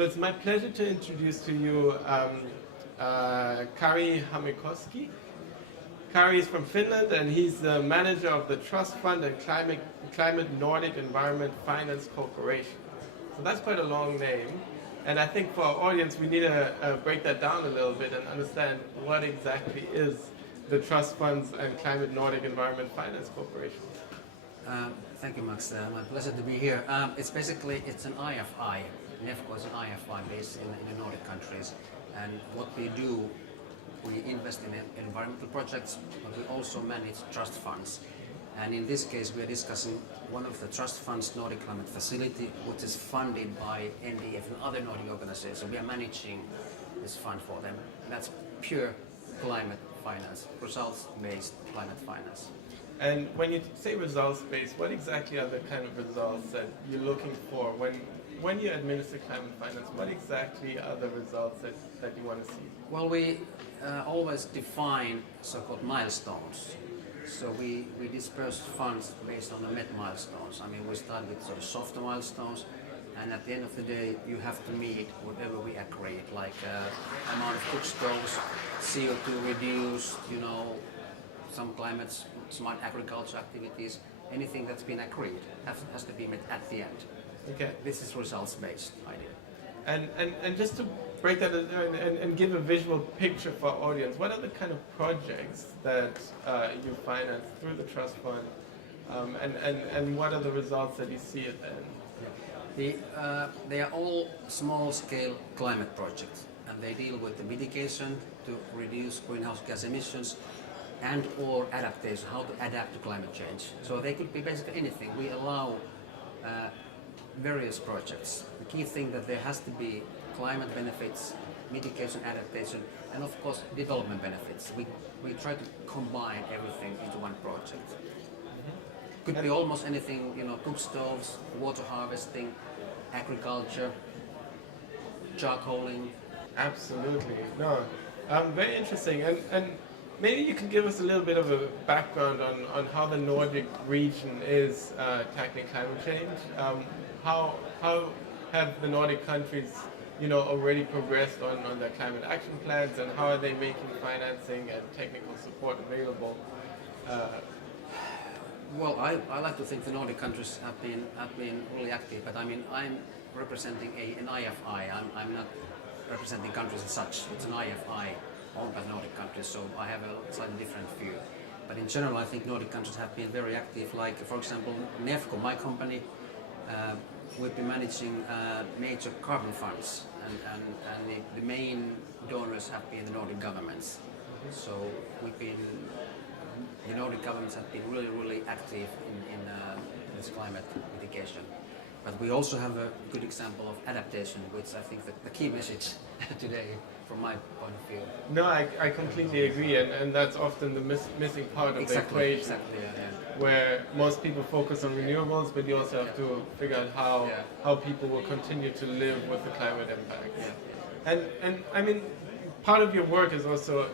So it's my pleasure to introduce to you Kari Hamikoski. Kari is from Finland and he's the manager of the Trust Fund and Climate Nordic Environment Finance Corporation. So that's quite a long name. And I think for our audience we need to break that down a little bit and understand what exactly is the Trust Funds and Climate Nordic Environment Finance Corporation. Thank you, Max. My pleasure to be here. It's an IFI. Nefco is an IFI based in the Nordic countries. And what we do, we invest in environmental projects, but we also manage trust funds. And in this case, we are discussing one of the trust funds, Nordic Climate Facility, which is funded by NDF and other Nordic organizations. We are managing this fund for them. And that's pure climate finance, results-based climate finance. And when you say results-based, what exactly are the kind of results that you're looking for? When you administer climate finance, what exactly are the results that you want to see? Well, we always define so-called milestones. So we disperse funds based on the met milestones. I mean, we start with sort of softer milestones, and at the end of the day, you have to meet whatever we agreed, like amount of cook stoves, CO2 reduced, some climate smart agriculture activities, anything that's been agreed has to be met at the end. Okay. This is results-based idea. And just to break that and give a visual picture for our audience, what are the kind of projects that you finance through the trust fund, and what are the results that you see at the end? They are all small-scale climate projects, and they deal with the mitigation to reduce greenhouse gas emissions and or adaptation, how to adapt to climate change. So they could be basically anything. We allow various projects. The key thing that there has to be climate benefits, mitigation, adaptation, and of course development benefits. We try to combine everything into one project. Could be almost anything, cook stoves, water harvesting, agriculture, charcoaling. Absolutely. No, very interesting. And maybe you can give us a little bit of a background on how the Nordic region is tackling climate change. How have the Nordic countries, already progressed on their climate action plans, and how are they making financing and technical support available? Well, I like to think the Nordic countries have been really active, but I mean I'm representing an IFI. I'm not representing countries as such. It's an IFI owned by Nordic countries, so I have a slightly different view. But in general, I think Nordic countries have been very active. Like, for example, Nefco, my company, we've been managing major carbon funds, and the main donors have been the Nordic governments. So the Nordic governments have been really active in this climate mitigation. But we also have a good example of adaptation, which I think the key message today from my point of view. No, I completely agree, and that's often the missing part of the equation. Exactly, yeah. Where most people focus on renewables, but you also have to figure out how people will continue to live with the climate impacts. Yeah. And I mean, part of your work is also,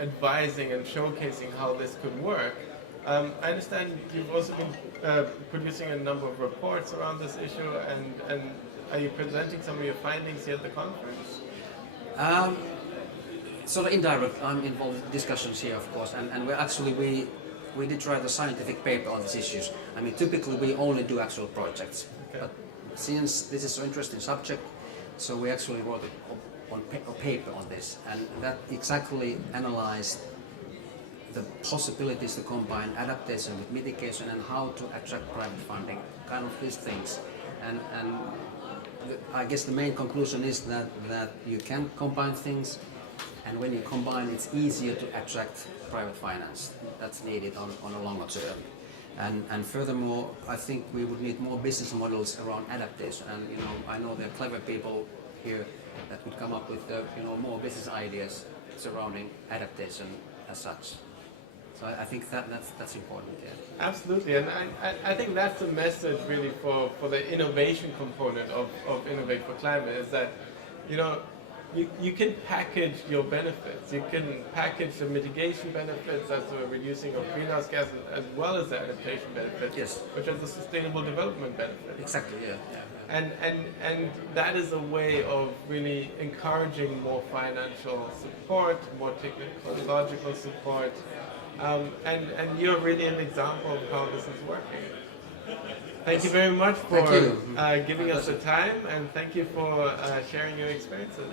advising and showcasing how this could work. I understand you've also been producing a number of reports around this issue, and are you presenting some of your findings here at the conference? Sort of indirect. I'm involved in discussions here, of course, and we did write a scientific paper on these issues. I mean, typically we only do actual projects, but since this is an interesting subject, so we actually wrote a paper on this, and that exactly analyzed the possibilities to combine adaptation with mitigation and how to attract private funding, kind of these things. And I guess the main conclusion is that you can combine things, and when you combine, it's easier to attract private finance that's needed on a longer term. And furthermore, I think we would need more business models around adaptation. And I know there are clever people here that would come up with more business ideas surrounding adaptation as such. So I think that's important. Yeah. Absolutely, and I think that's the message really for the innovation component of Innovate for Climate, is that you can package your benefits. You can package the mitigation benefits as we're reducing of greenhouse gases as well as the adaptation benefits, Yes. which are the sustainable development benefits. Exactly. Yeah. And that is a way of really encouraging more financial support, more technological support, and you're really an example of how this is working. Thank you very much for giving us the time, and thank you for sharing your experiences.